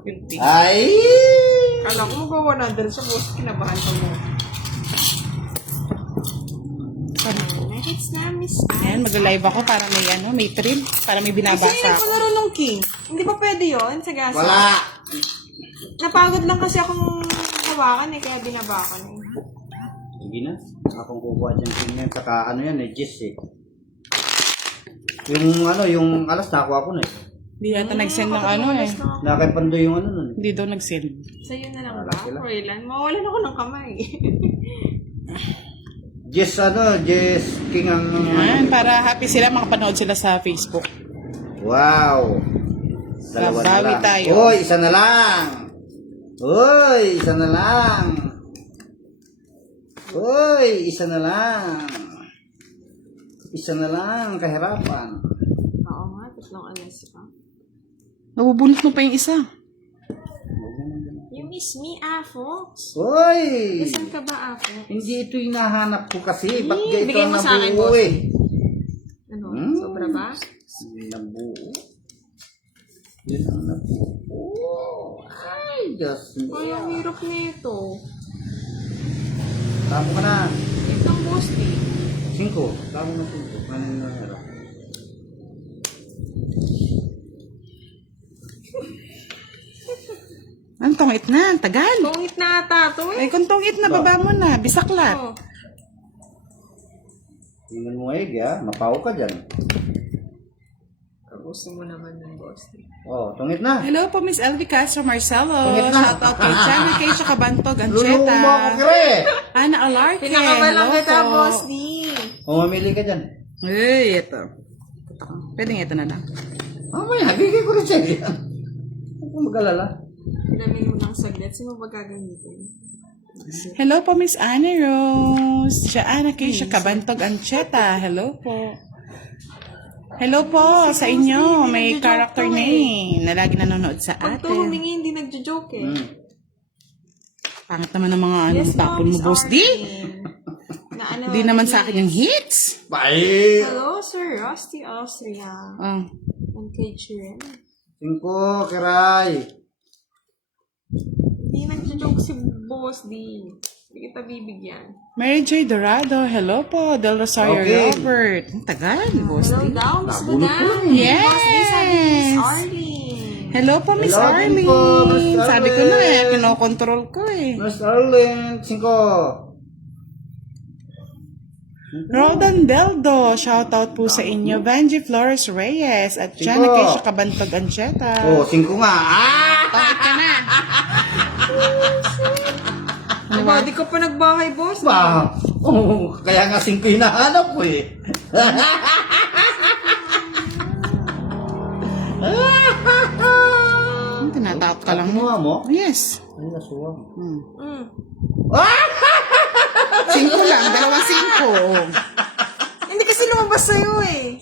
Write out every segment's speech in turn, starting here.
50. Ay! Kala ko mag-100 siya, boss. Kinabahan ko mo. Next na, Miss Ayan, mag-live ako para may may thrill. Para may binabasa Kasi ako. nagpunaro ng king. Hindi ba pwede yun sa gasa? Wala! Napagod lang kasi akong hawakan kaya binaba ko na yun. Sige na. Akong kukuha dyan tingnan. Saka yan Jess eh. Yung alas nakuha ko na eh. Hindi yata nag-send ng eh. Nakipando yung nun. Hindi daw nag-send. Sa'yo na lang ba? Or ilan? Mawalan ako ng kamay. Jess King ang... Ayan, para happy sila, makapanood sila sa Facebook. Wow! Dalawa na Babawi lang. tayo. Uy, isa na lang! Uy, isa na lang! Uy, isa na lang! Isa na lang, kahirapan. Oo nga, tatlong alas pa. Nabubulot mo pa yung isa. You miss me, Fox. Uy! Saan ka ba, Fox? Hindi ito hinahanap ko kasi. Ba't ganito bigay mo ang sa akin, nabuo boss. eh? Ano? Sobra ba? Nabuo. Yun ang nabuo. Ay, Diyos mo. Ay, ang hirap na ito. Tamo ka na. Itong boss ni. 5. Tamo na 5. Ano yung nangyara? Ang tungit na, ang tagal. Tungit na ata ito eh. Ay, kung tungit na, baba mo na. Bisaklat. Oh. Tingnan mo mapaw ka dyan. Gusto mo naman ng boss ni. Oh, tungit na. Hello po, Miss Elvie Castro Marcelo. Tungit na. Shout out kay Channel, kay Kabantog, Lulungo Ancheta. mo ako kire. Ana Alarke. Pinakabalang Hello kita, po. boss ni. O, mamili ka dyan. Ay, ito. Pwede nga ito na lang. Mamaya, bigay ko rin sa'yo yan. Huwag kang mag-alala. Pinamin mo ng saglit. Sino ba gagamitin? Hello po, Miss Annie Rose. Siya Ana Keisha Kabantog Ancheta. Hello po. Hello po sa inyo. May character name na lagi nanonood sa Pag ito atin. humingi, hindi nagjo-joke eh. Pangit naman ng mga tapon mo, Miss boss. Di? Arlene. Na ano, Di naman sa akin yung hits. Bye! Hello, Sir Rusty Austria. Oh. And kay Chiren. 5, kiray. Hindi nagjo-joke si boss di. Hindi kita bibigyan. Mary J. Dorado. Hello po. Del Rosario Okay. Robert. Ang tagal, boss. Hello Di. daw, Miss Nabulot ko Budan. Yes. Boss di, sabi ni Miss Arlene. Hello po, Miss Hello din Arlene. po, Miss Sabi ko na Arlene. kinokontrol ko eh. Mas Arlene, 5. Rodan Deldo, shout out po sa inyo. Vanji Flores Reyes at Jana Keisha Kabantog Ancheta. Oh, 5 nga. Bakit ka na? Diba, di ka pa nagbahay, boss. Ba? Oh, kaya nga 5 hinahanap ko eh. Tinatakot ka lang Kinuha mo? Yes. Ay, nasuwang. Mm. 5 lang, 2 5. Hindi kasi lumabas sa'yo eh.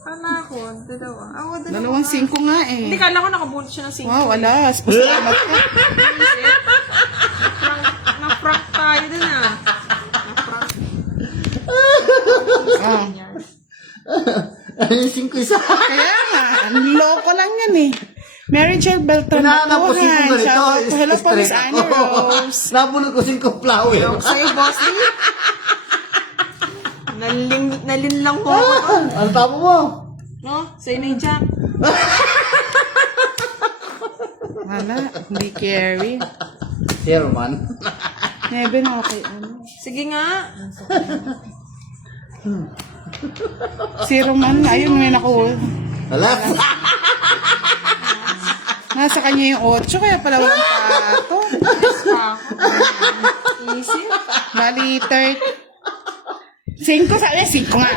Kala ko, dalawa. Ako, dalawa. 2 5 nga eh. Hindi, kala ko nakabunot siya ng 5. Wow, alas. Pasalamat ka. Na-prank tayo dun ah. Na-prank. Oh. Ano yung 5 isa? Kaya nga, ang loko lang yan eh. Mary Jill Beltran Hinahanap ko 5 Butuhan. ganito. Shout out po. Hello po, Miss Straight Annie ako. Rose. Nabunod ko 5 flower. Sa'yo, boss. Nalinlang mo ako doon. Ano tamo mo? No? Sa'yo na yung jack. Wala, hindi carry. Chairman. Never na okay. Ano? Sige nga. Zero man. Ayun, may nakuha. Alas. Nasa kanya yung 8, kaya pala walang pato. Easy. Bali, 5 sa 5 nga.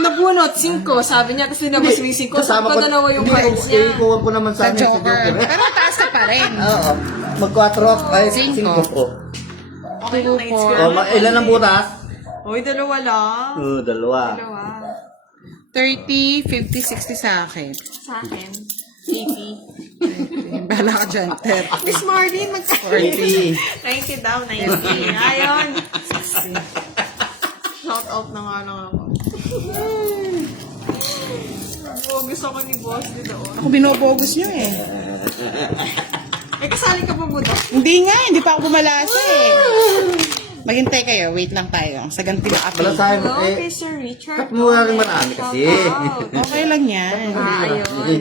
Nabunot, 5. Sabi niya, kasi nabas yung 5. Kasama Sabi ko, dalawa yung Hindi, cards niya. ikuha ko naman Sa sana sa Joker. Joker. Pero taas ka pa rin. Oo. Mag-4 ay 5 5. po. Okay lang na Two, Oh, ilan ang butas? Hoy, dalawa lang. Dalawa. Dalawa. 30, 50, 60 sa akin. Sa akin. 80. Bahala ka dyan, 30. Miss Marlene, 40. 90 daw, 90. Ayon. Shout out na nga lang ako. Binubogos ako ni Boss D doon. Ako binobogos nyo eh. Eh, kasali ka pa mo doon? Hindi pa ako bumalasa eh. Maghintay kayo, wait lang tayo. Sa ganti na Wala upload. sa Hello, akin, kay Sir Richard. cut mo na rin marami kasi. Shout out. Okay lang yan. Ayun.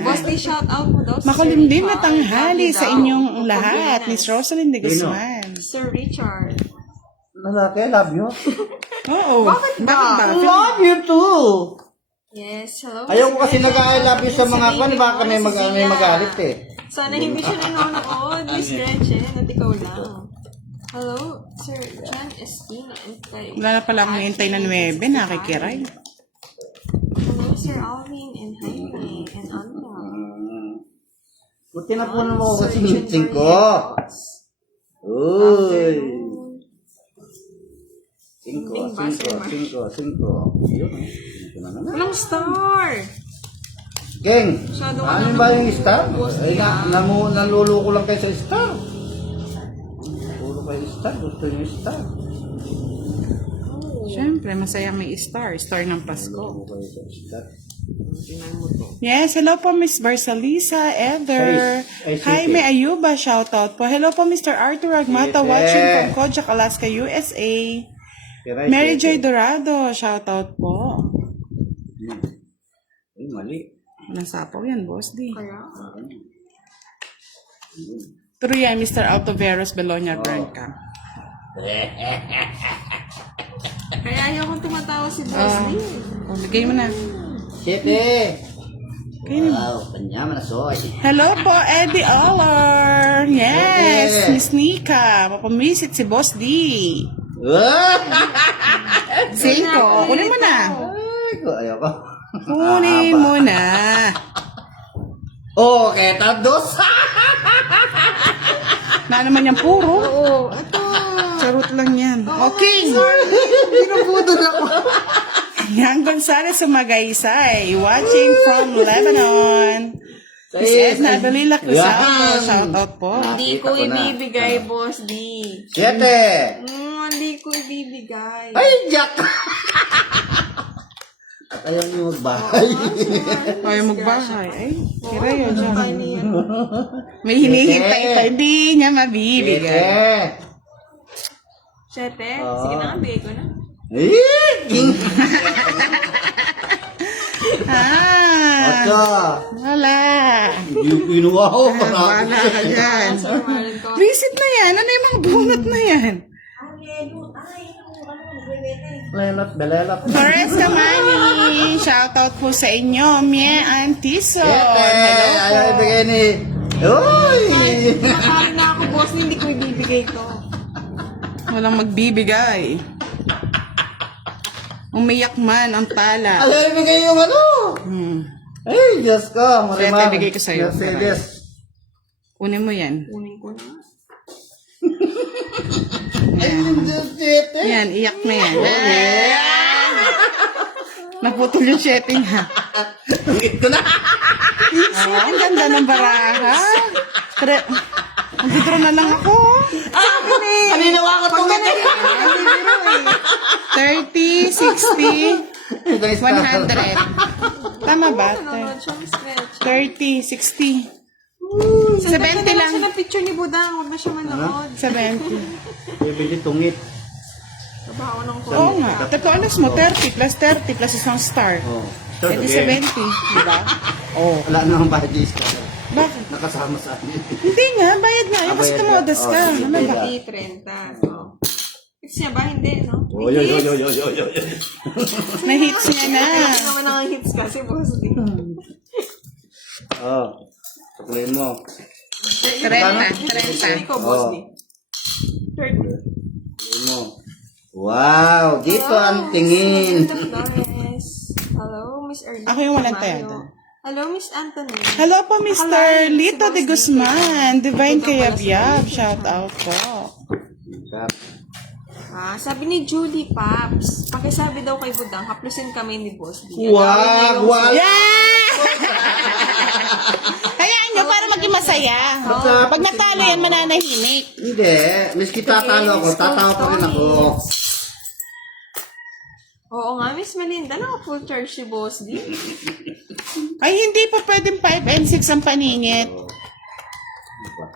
Boss D, shout out mo daw. Makulimlim na Sir Richard. tanghali Love sa you inyong daw. lahat, Miss Rosalind de Guzman. Sir Richard. Lalaki, love you. Oo. Bakit ba? Love you too. Yes, hello. Ayaw ko Sir kasi Richard. nag-I love you sa mga kwan, baka may magalit eh. Sana hindi siya nanonood, Miss Gretchen, at ikaw lang. Hello, Sir John Espina and kay... Wala na pala akong hintay na 9, nakikiray. Hello, Sir Alvin and Jaime and Anna. Buti na po naman ako Sir kasi John meeting ko. Marios. Uy. Bing Buster, 5. Yun. Ito na naman. Walang star! Geng, Masyado ka ano na ba yung naman. star? Boss Ay, niya. naluloko lang kayo sa star. Puro kayo star, gusto nyo yung star. Siyempre, masaya may star. Star ng Pasko. Puro kayo sa star. Yes, hello po Miss Barsalisa, Eder. Ay, Jaime Ayuba, shoutout po. Hello po Mr. Arthur Agmata, Sige. watching from Kojak, Alaska, USA. Mary Joy Dorado, shoutout po. Ay, mali. Walang sapaw yan, boss di. Kaya, True yan, Mr. Altoveros, Belonia, Branca. kaya ayaw kong tumatawa si Boss D. Oh, bigay mo na. 7. Kainin mo. Wow, kanya manasoy. Hello po, Eddie Aller. Yes, Okay. Miss Nika. Mapamisit si Boss D. 5. Kunin mo na. Ayaw ko. Kunin mo na. Okay, tapos. Na naman yung puro. Oo, ito. Charot lang yan. Okay. Pinupudol ako. Yang Gonzales Sumagaysay. Watching from Lebanon. Miss Edna Dalila Cruzado. Shoutout po. Hindi ko Nakita ko na. ibibigay, Boss D. 7. Hindi ko ibibigay. Ay, Jack! At ayaw niyo magbahay. Ayaw magbahay. Ay, kira yun Ano dyan. tayo niyan? May hinihintay pa. Hindi niya mabibigay. 7? Sige na nga, bigay ko na. King! Ah, wala. Yung kinuha ko. Wala ka dyan. Sir Marlon ko. Visit na yan. Ano yung mga bunot na yan? Belelap. Flores Kamani. Shoutout po sa inyo. Mie Antiso. Hello po. Ayaw ibigay ni... Uy! Nakakain na ako, Boss D. Hindi ko ibibigay to. Walang magbibigay. Umiyak man ang tala. Ayaw ibigay yung ano. Ay, Diyos ko. Marimar. Siyete, bigay ko sa'yo. Mercedes. Kunin mo yan. Kunin ko na. Ay, Diyos, 7. Yan, iyak na yan. Naputol yung setting ha. Tungit ko na. Oh, ang ganda ng baraha. Magdidro na lang ako. Kanina ako tungit. 30, 60, 100. Tama ba? Nanonood siya, Miss Gretchen. 30, 60, 70 lang. Siya ng picture ni Budang. Huwag na siya manood. 70. Bibili tungit. Trabaho ng ko. Oo nga. Tapos alas mo, 30 plus isang star. Oh. E di 70. Diba? Oh. Wala namang budget. Bakit? Nakasama sa amin. Hindi nga, bayad nga. Ayaw kasi bayad tumodas ka. ka. Oh, sige, Ano ba? bayad. 30. So. Hits niya ba? Hindi, no? Oy, oy, oy, oy, oy, oy, oy. May hits niya na. Hindi naman ang hits kasi, Boss D. Oh. Tukuloy mo. 30. 30. Ko, Boss D. 30. Tukuloy mo. Wow, dito ang tingin. Guys. Hello, Miss Ernie. Ako yung walang tayada. Hello, Miss Anthony. Hello po, Mr. Lito de Guzman. Divine Kayabyab. Shout out po. Sabi ni Julie Paps, pakisabi daw kay Budang, haplusin kami ni Boss D. Wag, wag. Yeah! Hayaan nyo para maging masaya. Pag natalo yan, mananahimik. Hindi, miski tatalo ako, tatawa pa rin ako. Oo nga, Miss Melinda, naka-full charge si Boss D. Ay, hindi po pwedeng 5 and 6 ang paningit.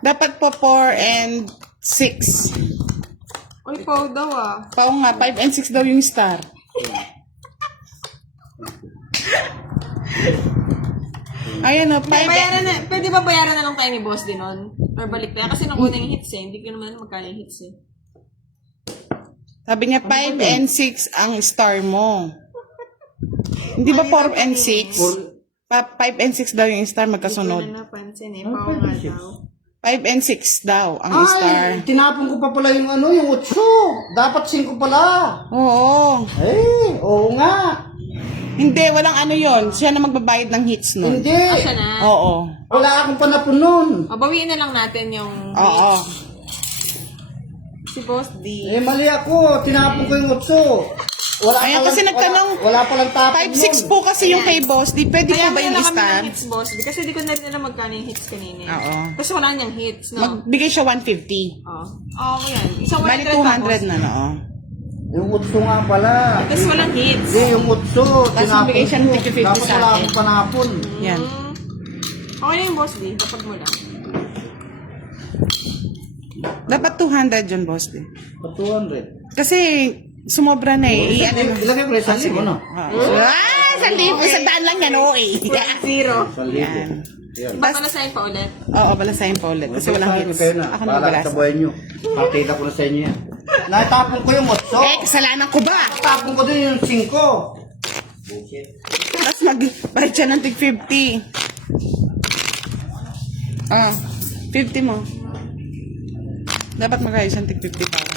Dapat po 4 and 6. Uy, Pao daw ah. Pao nga, 5 and 6 daw yung star. Ayan o, 5 Pwede ba bayaran na lang tayo ni Boss D nun? Or balik tayo? Kasi nakuha yung hits eh. Hindi ko naman alam magkano yung hits eh. Sabi niya 5 and 6 ang star mo. Hindi ba 4 and 6? 5 and 6 daw yung star Hindi ko magkasunod. na napansin eh. Pao nga daw. 5 and 6 daw ang star. Ay, tinapon ko pa pala yung yung 8. Dapat 5 pala. Oo. Eh, oo nga. Hindi, walang ano yon. Siya na magbabayad ng hits nun. Hindi. Siya na. Oo. Wala akong panapon nun. O, bawiin na lang natin yung Oo. si Boss D. Eh, mali ako. Tinapon ko yung 8. Wala Ayan, kasi nagtanong, Wala palang tapon 5-6 po kasi yung kay Boss. Di pwede Kaya po ba yung kami star? ng hits, Boss D. Kasi di ko na rin alam magkano yung hits kanina. eh. Oo. Kasi wala niyang hits, no? Magbigay siya 150. Oo. Oo, yan. Isang Bali 100 tapos. 200 na, no? Yung 8 nga pala. Tapos walang hits. Hindi, yung 8. Tapos bigay siya ng 50 Tapos sa wala akin. akong panapon. Yan. Okay na yung Boss D. Kapag mo lang. Dapat 200 yun, Boss. Di. 200. Kasi sumobra na eh. Ilagay ko rin sa libo, no? Ah, 1,000 lang yan, oo eh. Zero. Sa libo. Yan. Baka na sign pa ulit. Oo, balasahin pa ulit. Kasi walang hits. Kayo na. Ako na Bahala balas. sa buhay nyo. Pakita ko na sa inyo yan. Natapon ko yung 8. Eh, kasalanan ko ba? Natapon ko din yung 5. Tapos mag-bayad siya ng tig 50. Ah, 50 mo. Dapat mag-bayad siya ng tig 50 para.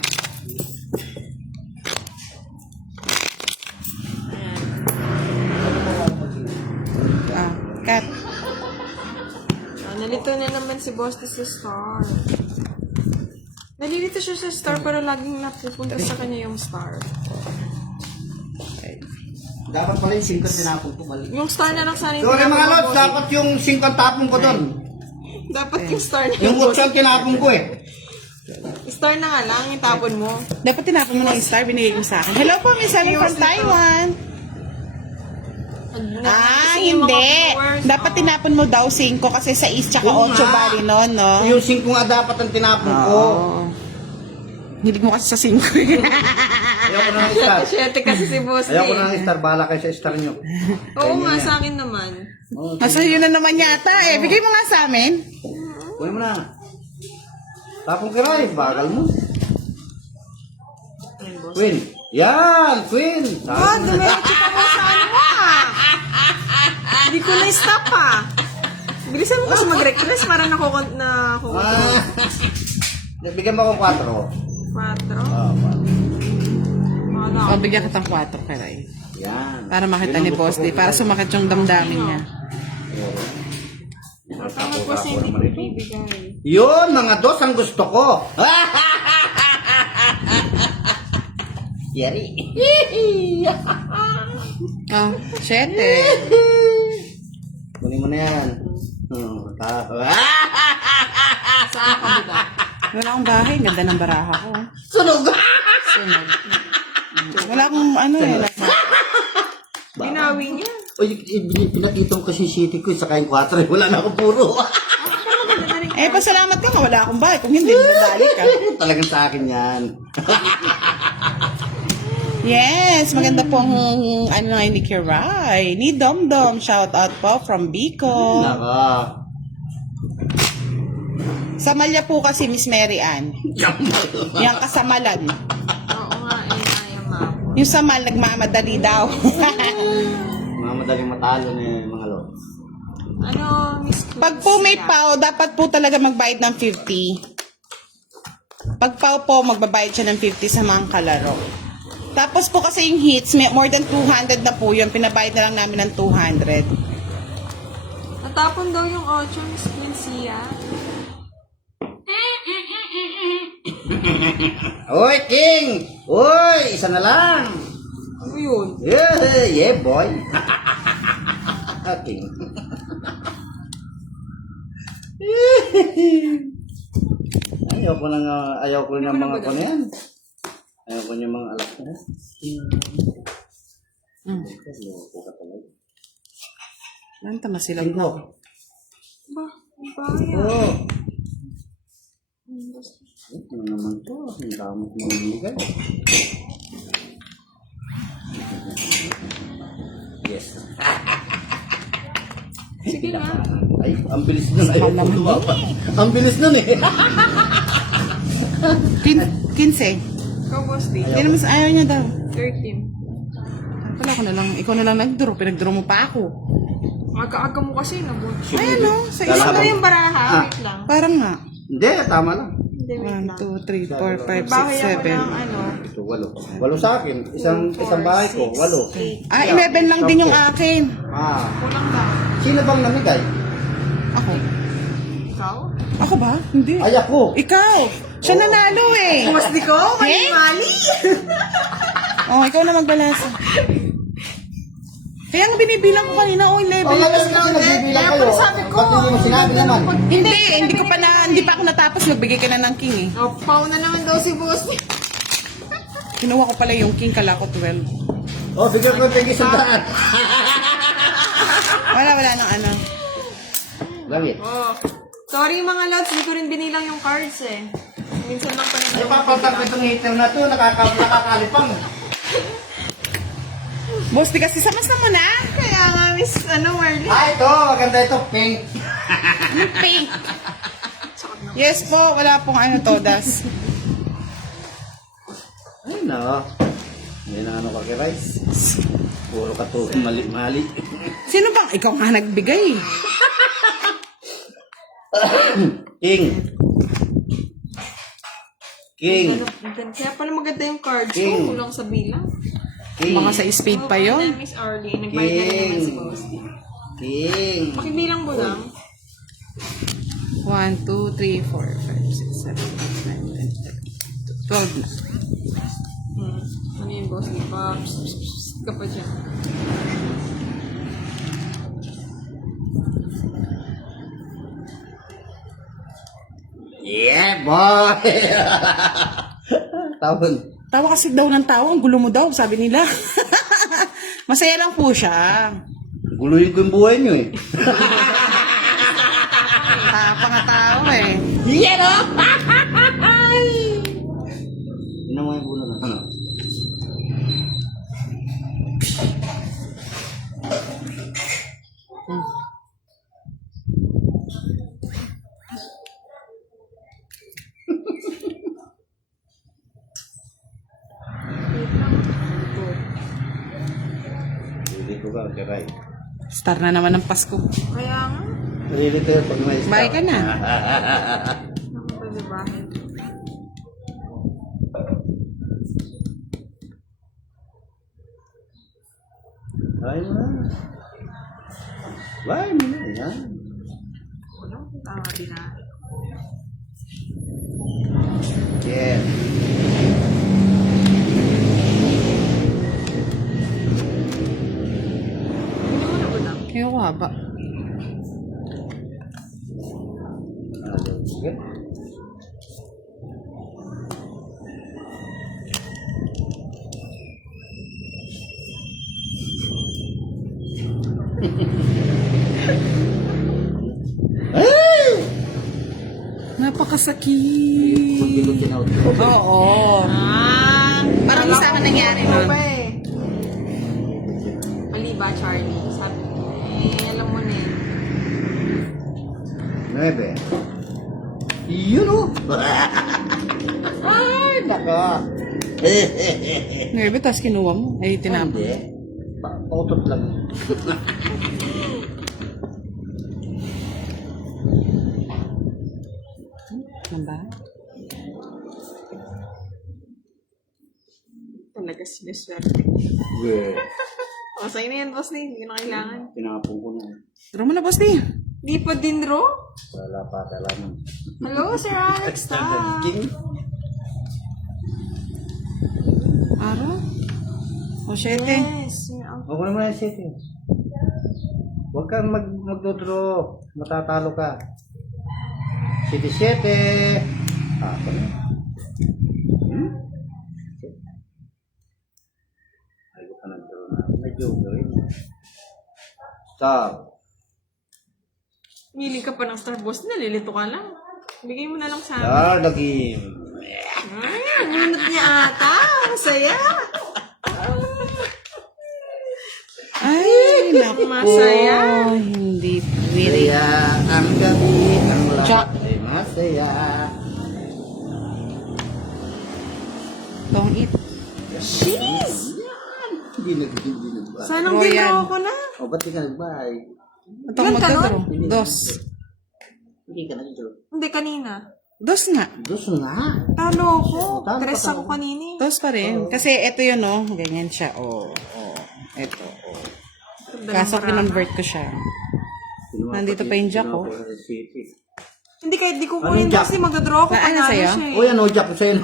Ah, cut. Nalito na naman si Boss D sa star. Nalilito siya sa star pero laging napupunta sa kanya yung star. Dapat pala yung 5 tinapon ko balik. Yung star na lang sana So, mga tinapon lods, mo, dapat yung 5 tapon ko doon. Dapat yung star na Yung 8 ang tinapon ko eh. Star na nga lang yung tapon mo. Dapat tinapon mo na yung star, binigay mo sa akin. Hello po, Miss Sally from Taiwan. Ah, Kasi yung mga hindi. viewers, Dapat tinapon mo daw 5 kasi sa is tsaka 8 bali nun, no? Yung 5 nga dapat ang tinapon ko. Oo. Hindi mo kasi sa 5. Ayoko na ng star. 7 kasi si Boss D. Ayoko na ng star. Bahala kayo sa star nyo. Oo nga, sa akin naman. Nasa yun na naman yata eh. Bigay mo nga sa amin. Kunin mo na. Tapon ka rin. Bagal mo. Ayun, Boss. Queen. Yan! Queen! Ah, dumiretso pa mo sa ano mo ah. Hindi ko na-stop ah. Bilisan mo kasi mag-request para nakukontrol. Ah. Bigyan mo akong 4. 4. Oh, 4. O, bigyan kitang 4 karay. Yan. Para makita Yun ang ni gusto Boss ko. D. Para sumakit yung damdamin niya. Tama po siya hindi ko bibigay. Yun, mga dos ang gusto ko. Yari. Ah, 7. Kunin mo na yan. Saan ka ba? Wala akong bahay. Ganda ng baraha ko. Sunog! Sunog. Wala akong ano eh. Binawi niya. Uy, pinakita ko kasi city ko, saka yung 4, wala na ako puro. Eh, pasalamat ka nga. Wala akong bahay. Kung hindi, dinadali ka. Talagang sa akin yan. Yes, maganda pong ano nga ni Kiray. Ni Domdom, shout out po from Bicol. Naka. Sa Malya po kasi Miss Mary Ann. Yung kasamalan. Oo nga eh, ayaw mako. Yung samal, nagmamadali daw. Mga madaling matalo na mga lods. Ano, Miss Cruz? Pag po may pao, dapat po talaga magbayad ng 50. Pag pao po, magbabayad siya ng 50 sa mga kalaro. Tapos po kasi yung hits, may more than 200 na po yun. Pinabayad na lang namin ng 200. Natapon daw yung 8, Miss Quincia. Oy, King! Oy, isa na lang! Ano yun? Yeah boy! King. ayaw ko ng mga kanya yan. Ayaw ko yung mga alak na. Loko ka talaga. Lanta masilaw na. Cinco. Ba? Ang bayan. Oh. Hmm, boss. Ito naman to. Ang damot mo ibigay. Yes. Sige na. Ay, ang bilis nun. Ay, ang bilis nun eh. 15. Ikaw, boss D. Hindi naman ayaw niya daw. 13. Pala ako na lang, ikaw na lang nag-draw. Pinag-draw mo pa ako. Aga-aga mo kasi, nabot. Ayan o, sa Isa isa. na yung baraha. Wait lang. Parang nga. Hindi, tama lang. Hindi, wait 1, lang. 2, 3, 4, 5, Bahay ako 6, 7. ng ano. Ito, walo. Walo sa akin. Isang bahay ko, walo. 8. Ah, 11 lang din yung akin. Ah. Kulang lang. Sino bang namigay? Ako. Ikaw? Ako ba? Hindi. Ay, ako. Ikaw. Siya nanalo eh. Boss D ko? Mali-mali. Oh, ikaw na magbalasa. Kaya nga binibilang ko kanina, oh, 11. Oh, alam mo, nagbibilang kayo. sabi ko, Ba't hindi mo sinabi naman? Hindi pa ako natapos. Nagbigay ka na ng king eh. Oh, pau na naman daw si boss. Kinuha ko pala yung king, kala ko 12. Oh, bigyan ko tingin sa daan. Wala nang ano. Langit. Oh. Sorry mga lods, hindi ko rin binilang yung cards eh. Minsan lang pa Ay, papaltak ko itong hater na to. Nakakalipang. Boss, di kasi samas na mo na. Kaya nga, Miss, Marley. Ah, ito. Maganda ito. Pink. Pink. Yes po, wala pong ano, todas. Ay, no. Hindi na ano ka kay Rice. Puro ka to. Mali-mali. Sino bang? Ikaw nga nagbigay. King. King. Kaya pala maganda yung cards ko, King. kulang sa bilang. King. Mga sa speed pa Oh, yon. Miss Arlie, nagbayad na naman si boss. King. Pakibilang mo lang. 1, 2, 3, 4, 5, 6, 7, 8, 9, 10, 12 na. Ano yun, boss? Di ba? Psst ka pa dyan. Yeah, boy. Tawon. Tawa kasi daw ng tawa, ang gulo mo daw, sabi nila. Masaya lang po siya. Guluhin ko yung buhay niyo eh. Pangatawa eh. Yeah, no? Ano mo yung bulo na? Ano? Hindi ko ba, karay. Star na naman ng Pasko. Kaya nga. Nalilito yung pag may Bye ka na. Ako pa sa bahay. Ay mo na. Bye mo na. Yan. Kulang. Tama din na. Yeah. Hindi mo na kulang. Ayoko haba. Sige. Napakasakit. Oo. Parang isa ka nangyari Ano nun. ba eh? Mali ba, Charlie? Sabi ko, alam mo na eh. 9. Yun o. Ay, naka. Nerve, tapos kinuha mo. Ay, tinapon. Hindi. Pautot lang. Ano ba? Talaga sinaswerte. Yeah. O, sa'yo na yan, boss ni. Hindi na kailangan. Tinapon ko na. Draw mo na, boss di. Di pa din, Ro? Wala pa kailangan. Hello, Sir Alex. Stop. King. Aro? O, 7. Yes. Huwag mo naman yung city. Huwag kang magdodraw. Matatalo ka. City 7. Ako na. Ayaw ka nagdraw na. May Joker. Stop. Miling ka pa ng Star Boss, nalilito ka lang. Bigay mo na lang sa amin. Start the game. Ay, ang unod niya ata. Masaya. Ay, naku. Masaya. Hindi pwede. Kaya ang gabi, ang Jack. lahat ay masaya. Don't eat. Cheese! Hindi nagba. Sanang Royal. ginagawa ko na. O, ba't di ka nagbahay? Ito ang magdadro. Dos. Hindi ka nagdraw. Hindi, kanina. Dos nga. Dos nga. Talo ko. Talo ka, Tres talo. ako kanina eh. Dos pa rin. Kasi ito yun, oh. Ganyan siya, oh. Oh. Ito, oh. Kaso kinonvert ko siya. Nandito pa yung Jack, oh. Hindi, kahit di ko Anong kunin Jack? kasi magadraw ako. Ah, ano Panalo sa'yo? siya O yan, o, Jack ko sa'yo.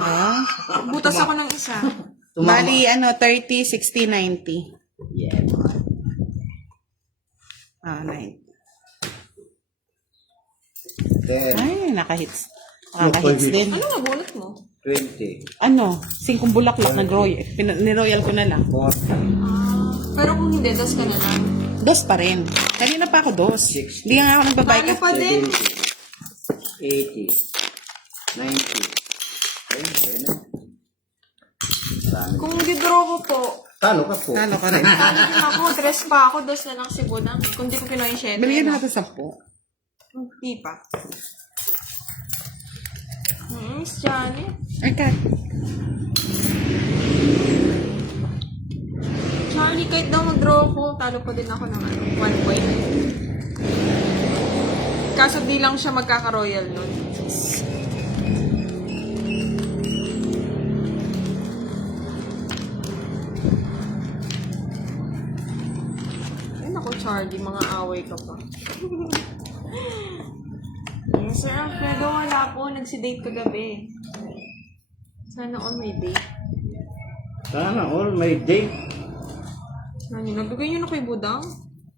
Butas ako ng isa. Bali, 30, 60, 90. Yeah. Ah, 9. Ten, Ay, nakahits. Nakahits din. Ano nga bunot mo? 20, Ano? 5 bulaklak na royal. Ni-royal ko na lang. 40, Pero kung hindi, das ka na lang. Dos pa rin. Kanina pa ako dos. 60. Hindi nga ako nagbabay Talo ka. pa din. 70, 80, 90. Ayun, ayun na. Marami. Kung gidraw ko po, Talo ka po. Talo ka rin. talo din ako. Tres pa ako. Dos na lang si Budang. Kung di ko kinuha yung 7. Balikan natin 10. Hindi pa. Miss Johnny. Ay, kat. Charlie, kahit daw mag-draw ko, talo pa din ako ng 1 point. Kaso di lang siya magkaka-royal nun. Ay, naku, Charlie, mga away ka pa. Sir Alfredo, wala po. Nagsi-date kagabi. Sana all may date. Sana all may date. Ano, nagbigay niyo na kay Budang?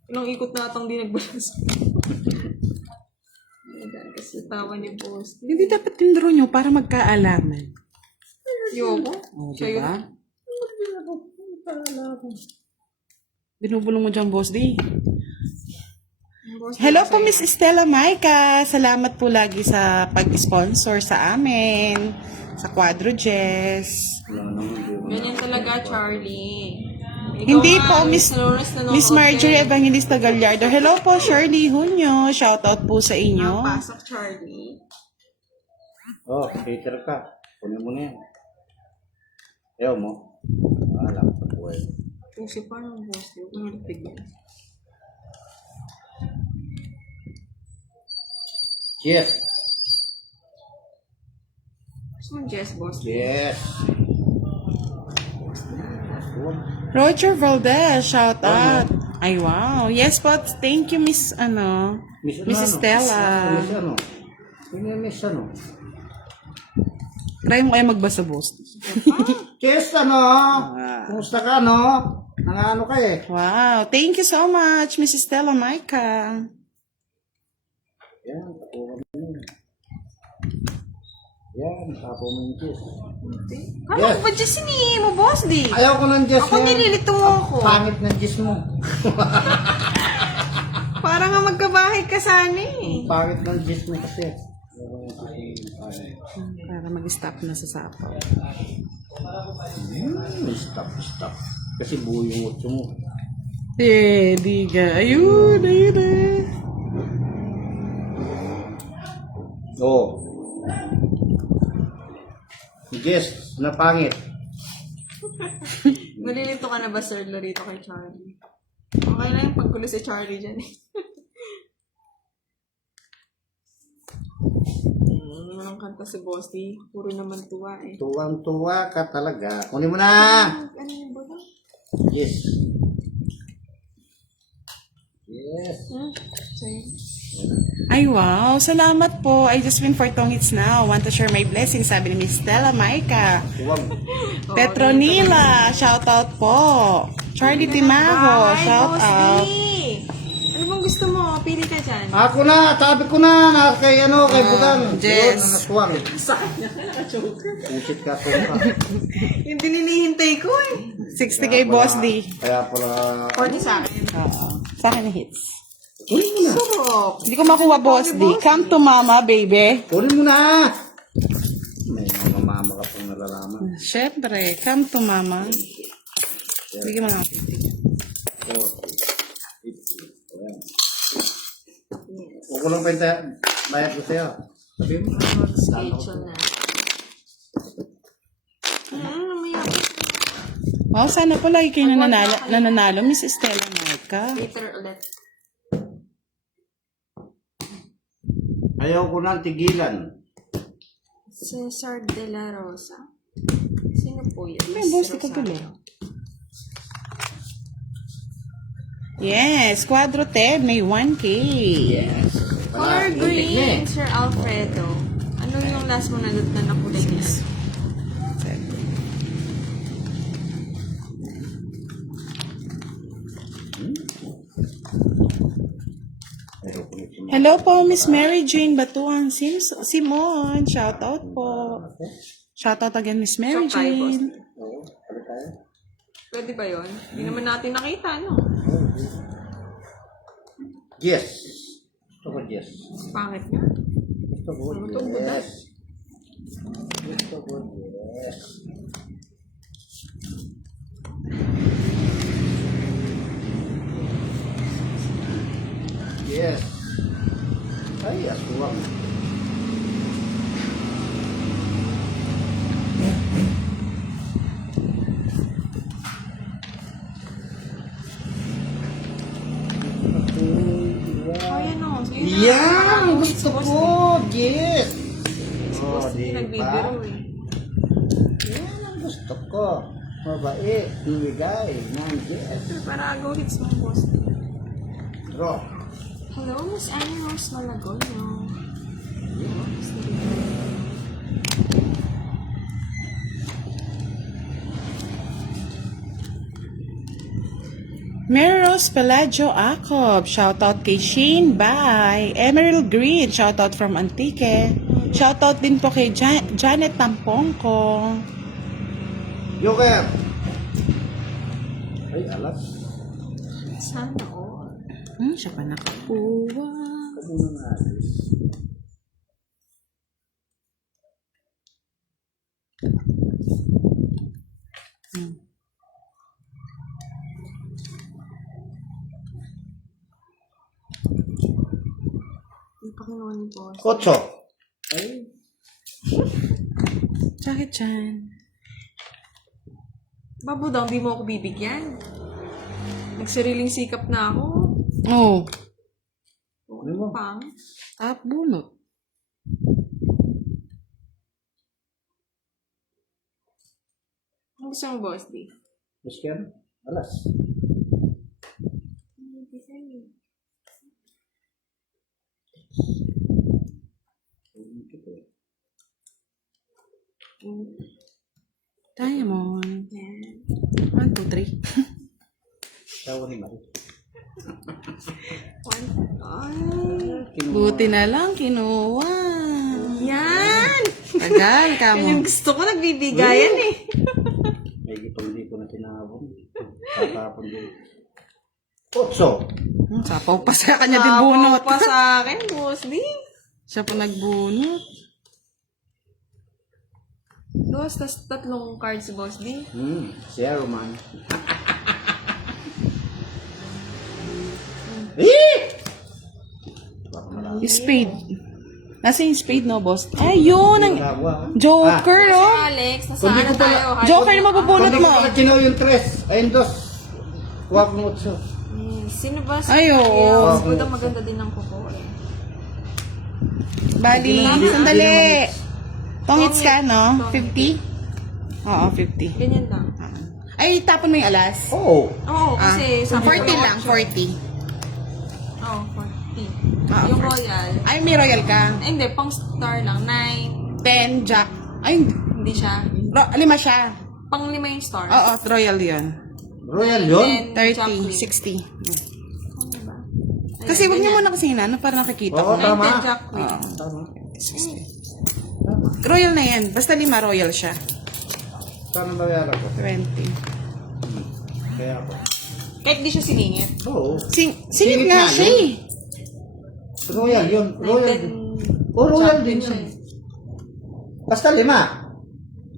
Ilang ikot na atang di nagbalas. Kasi tawa ni boss. Hindi dapat tindro nyo para magkaalaman. Yoko? O, Siya diba? Binubulong mo dyan, boss D. Boss, Hello di ba po, sa'yo? Miss Estela Maika. Salamat po lagi sa pag-sponsor sa amin. Sa Quadro Jess. Wala naman, di ba? Ganyan talaga, Charlie. Ikaw Hindi nga, po, Miss Miss Marjorie Evangelista Gallardo. Hello po, Shirley Hunyo. Shoutout po sa inyo. Pasok, Charlie. Oh, hater ka. Kunin mo na yan. Ayaw mo. Wala ka pa buhay. Pusi pa ng boss. Huwag mo nagpigyan. Yes. Gusto mo Jess, boss? Yes. Roger Valdez, shout out. Ay, wow. Yes po, thank you, Miss, Miss Estela. Miss ano? Miss ano? Try mo kayo magbasa, boss. Yes, ano? Kumusta ka, no? Nangano ka eh. Wow. Thank you so much, Miss Estela Maika. Yan, tapo mo yun. Yan, tapo mo yung Jess. Kala Yes. ko ba Jess sinihin mo, boss? Di? Ayaw ko ng Jess Ako nililito mo ako. Pangit ng Jess mo. Para nga magkabahay ka sana eh. Pangit ng Jess mo kasi. Ayaw ko ng Jess mo. Para mag-stop na sa sapaw. Stop. Kasi buo yung utso mo. Di ka. Ayun. Oo. Jess, na pangit. Nalilito ka na ba, Sir Lorito, kay Charlie? Okay lang yung pagkulo si Charlie dyan eh. Anong kanta si Bossy? Puro naman tuwa eh. Tuwang-tuwa ka talaga. Kunin mo na! Ano yung baga? Yes. Yes. Sa'yo. Ay, wow. Salamat po. I just win for Tongits now. Want to share my blessings, sabi ni Miss Stella Maika. Tuwang. Petronila, shout out po. Charlie Timaho, Hi, shout Bossy! out. Ano bang gusto mo? Pili ka dyan. Ako na, sabi ko na kay kay Bugang. Jess. Yun, nangaswang. Saan na? Naka-choker. Pusit ka ka. Yung dinilihintay ko eh. 60K Boss D. Kaya pala, 40 sa akin. Oo. Sa akin na hits. kunin mo na. Surok. Hindi ko makuha Boss D. Come to mama, baby. Kunin mo na. May mga mama ka pong nalalaman. Siyempre, come to mama. Bigyan mo nga. 40, 50. Ayan. Huwag ko lang pa yung bayad ko sa'yo. Sabi mo. Mag-schedule na. May Oh, sana po lagi kayo nananalo, Miss Estela Marca. later ulit. Ayaw ko nang tigilan. Cesar de la Rosa. Sino po yun? May boss, ikaw tuloy. Yes, Quadro Ted, may 1K. Yes. Color green, Sir Alfredo. Ano yung last mo na nakulay niya? Hello po, Miss Mary Jane Batuan Simon. Shout out po. Shout out again, Miss Mary Shop tayo, boss. Jane. Pwede ba yun? Hindi naman natin nakita, no? Yes. Gusto ko yes. Pangit nga. Gusto ko yes. Gusto ko yes. Yes. Ay, aswang. Oh, yan o. So, yun na. Yan! Ah, Gusto boss ko! Yes! Boss, di nagbibiro ba? eh. Yan ang gusto ko. Mabait, bumigay ng yes. Para go hits mo, boss. Draw. Hello, Miss Annie Rose Malagono. Meros Pelagio Acob. Shout out kay Shane Bay. Emerald Green. Shout out from Antique. Shout out din po kay Janet Tampongko. Joker! Ay, alas. Sana all. Siya pa nakakuha. Kabuna nga. Hindi pa kinuha ni boss. Kotso. Ay, Bakit dyan? Babu daw, hindi mo ako bibigyan. Nagsariling sikap na ako. Oh. ano mo? Pang. Tap bunot. Ang gusto mo, boss, di? Miskin? Alas. Diamond. Yan. 1, 2, 3. Tawa ni Marie. One. Ay. Buti na lang, kinuha. Yan! Tagal ka Yan mo. yung gusto ko, nagbibigayan eh. May gipang di ko na tinabong. Tatapon din. Kotso. Sapaw pa sa kanya din bunot. Tapaw pa sa akin, boss, di? Siya po nagbunot. Dos, tas tatlong cards, boss, di? Zero man. Eh! Baka malaki. Spade. Nasa yung spade, no, boss? Ay, yun! Ang Nagawa. Joker, Si oh! Alex, nasa Kundi ano ko pala- tayo? Joker na mabubunot Kundi mo. ko pala kinaw yung tres. Ayun, dos. Kuha ko mo otso. Sino ba? Ay, oo. Yes, buta maganda din ang kuko eh. Bali, Hindi sandali. naman- Tongits ka, no? Tongits. 50? Oo, 50. Ganyan lang. Ay, tapon mo yung alas. Oo. Oo, kasi sabi 40 ko, lang, 40. Oo, 40. Ah, Yung 40. royal. Ay, may royal ka. Eh, hindi, pang star lang. 9. 10, jack. Ay, Hindi siya. 5 siya. Pang 5 yung star. Oo, royal yun. Royal yun? 10, jack 30, queen. 60. Ano ba? Kasi wag niyo muna kasi hinano para nakikita Oo, ko na. tama. 10 Jack Queen. Oo. Tama. Royal na yan. Basta 5 royal siya. Paano bayaran ko? 20. Kaya ako. Kahit di siya siningit. Oo. Singit Singit nga nga siya yun. eh. Royal yun. Royal din. Oh, royal din yun. Basta 5.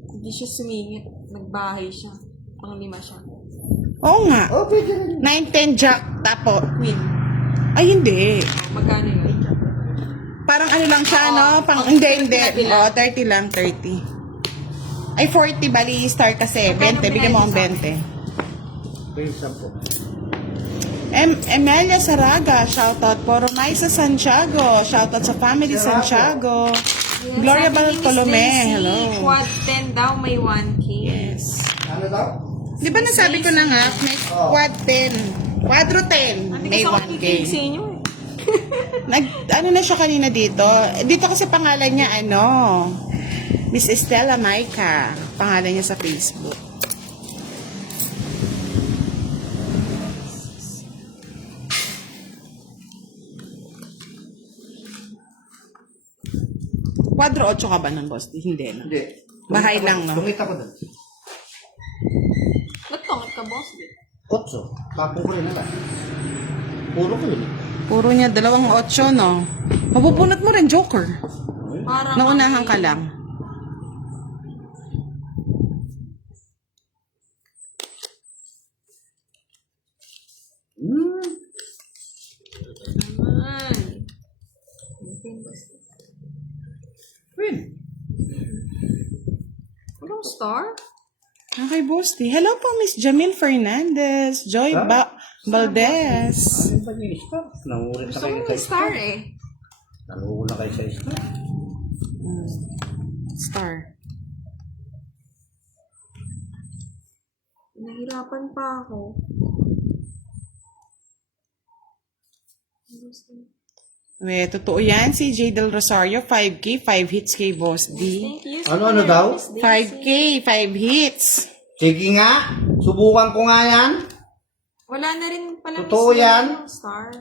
Hindi siya sumingit. Nagbahay siya. Pang 5 siya. Oo nga. Oh, pwede rin. 9, 10 jack. Tapo. Queen. Ay, hindi. Magkano yun? Parang ano lang siya, no? Pang, hindi. Oo, 30 lang, 30. Ay, 40 bali star kasi. 20. Bigyan mo ang 20. Pwede 10. Emelia Saraga, shoutout po. Romaisa Santiago, shoutout sa family Santiago. Gloria Bartolome, hello. Quad 10 daw, may 1K. Yes. Ano daw? Di ba nasabi ko na nga, may quad 10. Quadro 10, Hindi may kasi ako 1K. kikinig sa inyo eh. Ano na siya kanina dito? Dito kasi pangalan niya, Miss Estela Maika. Pangalan niya sa Facebook. Quadro 8 ka ba nun, boss? Hindi, no? Hindi. Bahay lang, no? Tungit ako doon. Ba't tongit ka, boss? 8. Tapong ko rin nila. Puro ko yun. Puro niya 2 8, no? Mabubunot mo rin, Joker. Parang Naunahan ka lang. naman. Win. Walang star? Okay, boss. Hello po, Miss Jamil Fernandez. Joy Valdez. Ano ba yung star? Nangulit na Gusto kayo mo sa may star eh. Nangulit na kayo sa star. Star. Nahirapan pa ako. Totoo yan. Si J. Del Rosario, 5K, 5 hits kay Boss D. Thank you. Ano daw? 5K, 5 hits. Sige nga. Subukan ko nga yan. Wala na rin pala Totoo yan. yung star.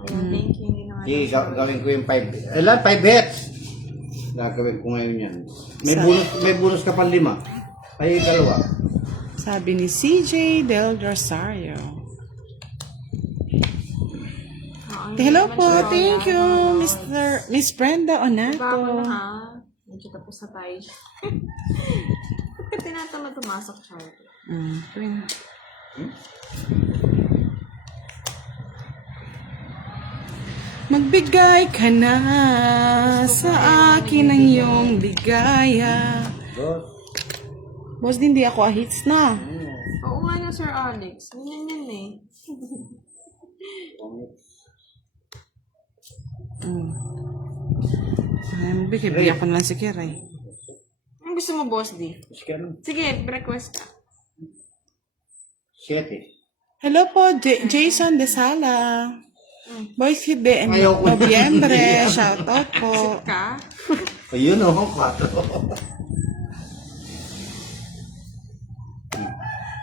Ayun, thank you. Hindi na nga Sige, daw. gawin ko yung 5. Ilan? 5 bets. Gagawin ko ngayon yan. May bonus ka pang 5. Ay, 2. Sabi ni CJ Del Rosario. Hello po, thank you, Miss Brenda Bago na Onato. ha. Medyo tapos na tayo. Ba't ka tinatamad tumasok, Charlie? Magbigay ka na sa akin ng iyong bigaya. Boss. Boss, hindi ako hits na. Oo nga na, Sir Alex. Ganyan yan eh. Ay, magbigay ako na lang si Kiray. Ang gusto mo, Boss D? Sige, request ka. 7. Hello po, Jason De Sala. Boys Hit de Ayaw ko na. Nobyembre. Shoutout po. Ka? Ayun o, 4.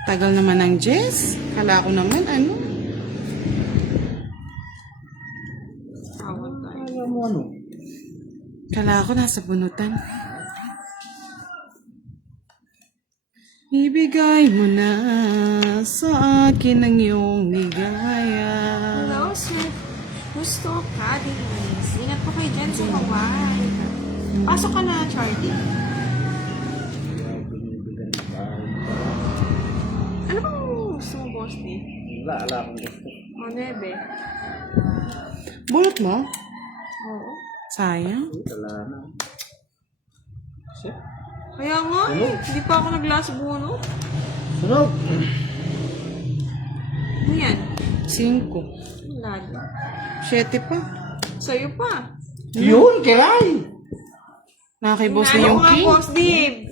Tagal naman ng Jess. Kala ko naman, Tawag tayo. Ayaw mo ano? Kala ko nasa bunutan. Ibigay mo na sa akin ang iyong ligaya. Hello, Sir. Gusto ka, Denise. Ingat po kayo dyan sa Hawaii. Pasok ka na, Charlie. Ano bang gusto mo, Boss D? Wala akong gusto. O, Nebe. Bulot mo? Oo. Sayang. Wala na. Kaya nga eh. Hindi pa ako nag-last buno. Sunog! Ano yan? 5. Wala din. 7 pa. Sa'yo pa. Yun, kiray! Nakakay boss na Ano yung nga, king. Boss D?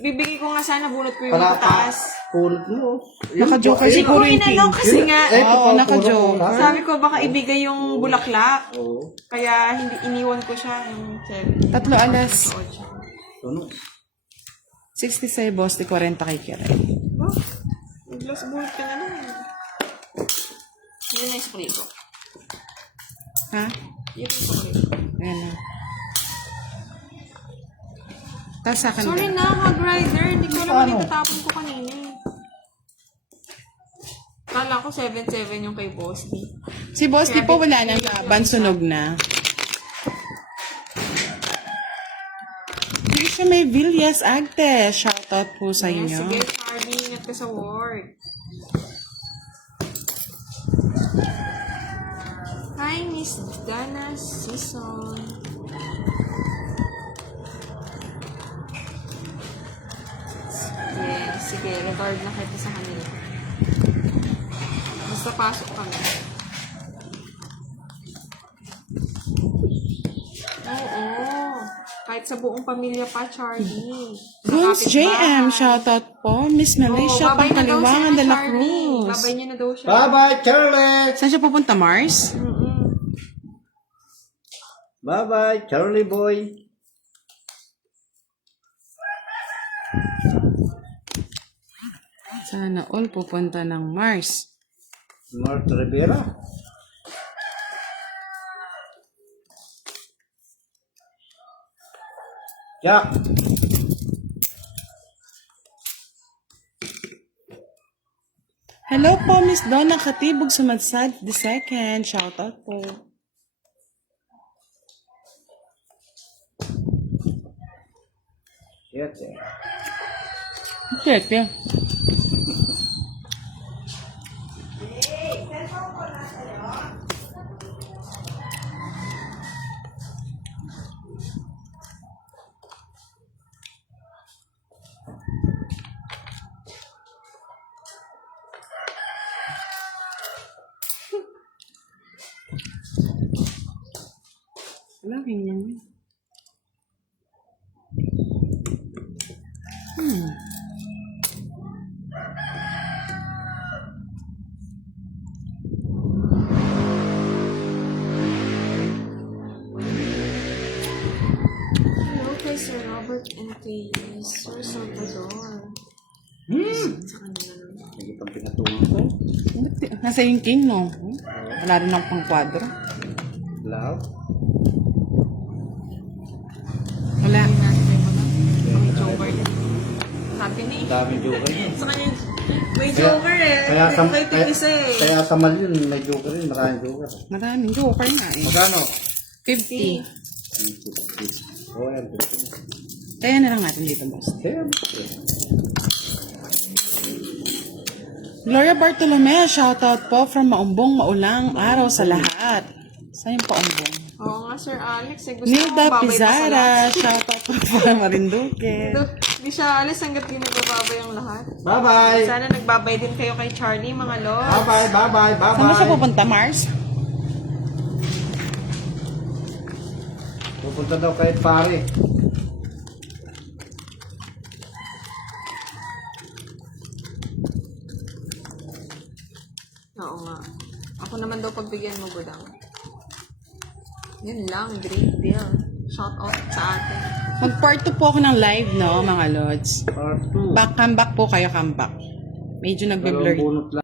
Bibigay ko nga sana bunot ko yung Pala pataas. Punot mo. Naka-joker Hindi siguro ko yung king. inalaw kasi nga. Oo, naka-joker. Sabi ko baka ibigay yung bulaklak. Oo. Kaya hindi iniwan ko siya yung 7. 3 alas. Sunog. 66 boss, di 40 kay Kiray. Oh, nag-last bunot ka na lang. Hindi na yung ko. Ha? Yung chocolate. Ayan na. Tapos sa akin Sorry ba? na, Hog Rider. Hindi ko alam Paano? kung itatapon ko kanina. Kala ko 7-7 yung kay Boss D. Si Boss, di po wala nang laban, sunog na. Hindi siya may Villas Agte. Shoutout po sa Yes, inyo. sige, Charlie. Ingat ka sa work. Hi, Miss Dana Season. Sige, record na kita sa kanila. Basta pasok kami. Oo. Kahit sa buong pamilya pa, Charlie. Sa Guns JM, kapitbahay. shoutout po. Miss Malaysia, babay na daw siya, Pangkaliwangan de la Charlie. Cruz. Babay niya na daw siya. Bye-bye, Charlie! Saan siya pupunta, Mars? Bye-bye, Charlie boy! Sana all pupunta ng Mars. Mark Rivera. Jack! Hello po, Miss Donna Katibog Sumadsad the second. Shoutout po. Shit eh. Siyete. Wala ganyan. Hello kay Sir Robert and kay Sir Salvador. Sa kanila naman. Hindi pang pinatungan ko. Nasa yung king, no? Wala rin ang pang kwadro. Love. Wala. May joker din. Sabi ni. Daming joker yun. Sa kanya, may joker eh. Kaya sa, May tigisa eh. kaya sa mal yun, may joker yun. Maraming joker. Maraming joker nga eh. Magkano? 50. Oh, yan. 50. Kaya na lang natin dito, boss. Kaya, Gloria Bartolome, shoutout po from Maumbong, maulang araw sa lahat. Saan yung Paumbong? Oo nga, Sir Alex. Eh, gusto ko Nilda babay pa sa Pizarra, lahat. shoutout po from Marinduque. Hindi siya alis hanggat di nagbababay ang lahat. bye-bye! Sana nagbabay din kayo kay Charlie, mga lord. Bye-bye, bye-bye, Saan mo bye-bye! siya pupunta, Mars? Pupunta daw kahit pare. Oo nga. Ako naman daw pagbigyan mo, Budang. Yun lang, great deal. Shout out sa atin. Mag-part 2 po ako ng live, no, mga lods. Part 2. Come back po kayo, come back. Medyo nagbe-blur. Bunot lang.